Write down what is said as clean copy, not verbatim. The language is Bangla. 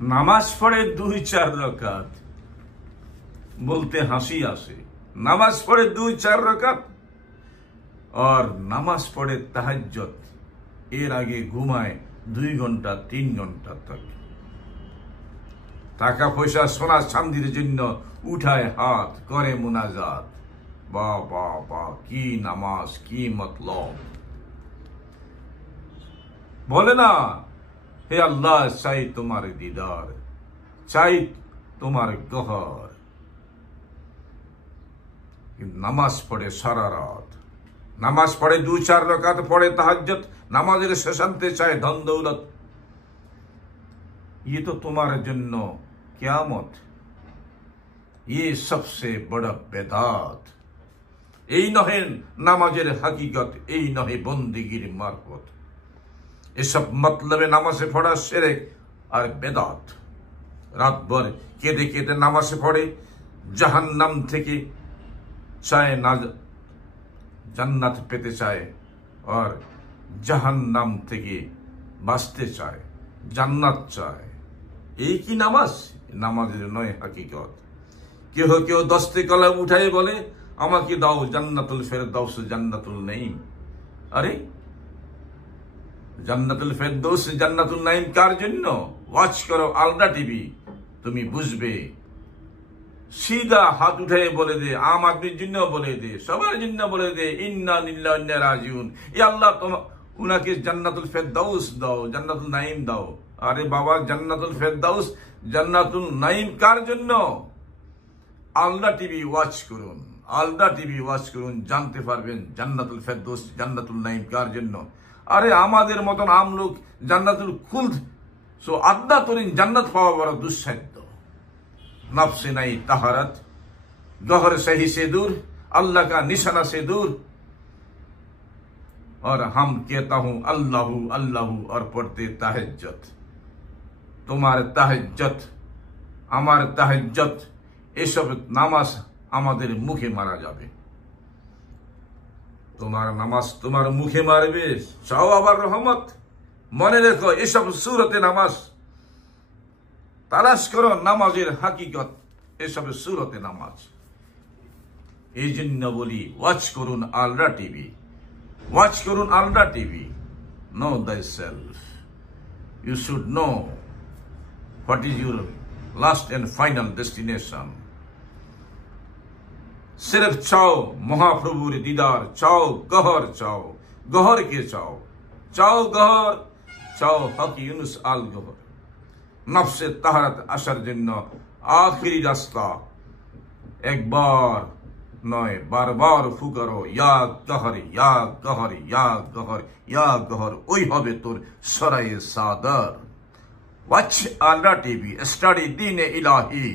নামাজ পড়ে 2-4 রাকাত বলতে হাসি আসে। নামাজ পড়ে 2-4 রাকাত আর নামাজ পড়ে তাহাজ্জুদ, এর আগে ঘুমায় 2 ঘন্টা 3 ঘন্টা তক। টাকা পয়সা সোনা চাঁদির জন্য উঠায় হাত, করে মুনাজাত। বাহ বাহ বাহ, কি নামাজ, কি মতলব। বলে না, হে আল্লাহ চাই তোমার দিদার, চাই তোমার গহর। নামাজ পড়ে সারা রাত, নামাজ পড়ে 2-4 রাকাত, পড়ে তাহাজ্জুদ, নামাজের শেষান্তে চায় ধন দৌলত। ये तो तुम्हारे জন্য কিয়ামত, ये सबसे बड़ा बेदात। এই নহে নামাজের হাকিকত, এই নহে বন্দিগির মারফত। এসব মতলবে নামাজে পড়া শিরক আর বেদাত। রাতভর কেঁদে কেঁদে নামাজে পড়ে, জাহান্নাম থেকে চায় না জান্নাত পেতে চায়, আর জাহান্নাম থেকে বাঁচতে চায়, জান্নাত চায়। এই কি নামাজ? নামাজের নয় হাকিকত। কেহ কেউ দস্তে কলম উঠায় বলে, আমাকে দাও জান্নাতুল ফেরদাউস, জান্নাতুল নাঈম। আরে জান্নাতুল ফেরদাউস, জান্নাতুল নাঈম কার জন্য? ওয়াচ করো আলদা টিভি, তুমি বুঝবে। সিধা হাত উঠে বলে দে, আম আদমির জন্য বলে দে, সবার জন্য বলে দে, ইন্না লিল্লাহি ওয়া ইন্না ইলাইহি রাজিউন। এ আল্লাহ উনাকে জান্নাতুল ফেরদাউস দাও, জান্নাতুল নাঈম দাও। আরে বাবা, জান্নাতুল ফেরদাউস, জান্নাতুল নাঈম কার জন্য? আলদা টিভি ওয়াচ করুন, আলদা টিভি ওয়াচ করুন, জানতে পারবেন জান্নাতুল ফেরদাউস, জান্নাতুল নাঈম কার জন্য। আরে আমাদের মতন আম লোক জান্নাতুল খুলদ সো আদনা তরিন জান্নাত পাওয়া বড় দুঃসাধ্য। नफ्स नहीं तहारत, गहर सही से दूर, अल्लाह का निशाना से दूर। और हम कहता हूं अल्लाहू अल्लाहू और पढ़ते ताहज्जुद। तुम्हारे ताहज्जुद, আমার তাহাজ্জুদ, এসব নামাজ আমাদের মুখে মারা যাবে। তোমার নামাজ তোমার মুখে মারবে, চাও আবার রহমত। মনে রেখো, এসব সূরতে নামাজ তালাশ করো, নামাজের হাকিকত এসব সূরতে নামাজ। এই জন্য বলি, ওয়াচ করুন আলদা টিভি, ওয়াচ করুন আলদা TV. Know thyself, you should know what is your last and final destination. सिर्फ चाओ महाप्रभुर दीदार, चाओ गहर, चाओ गहर के चाओ, चाओ गहर, चाओ हक यूनुस आल गहर। नफ्से ताहरत आसार जন্য आखिरी रास्ता, একবার নয় বারবার ফুকারো, ইয়া গহর ইয়া গহর ইয়া গহর ইয়া গহর, ওই হবে তোর সরায়ে সাদর। ওয়াচ আল্লাহ টিভি, স্টাডি দ্বীন ইলাহি।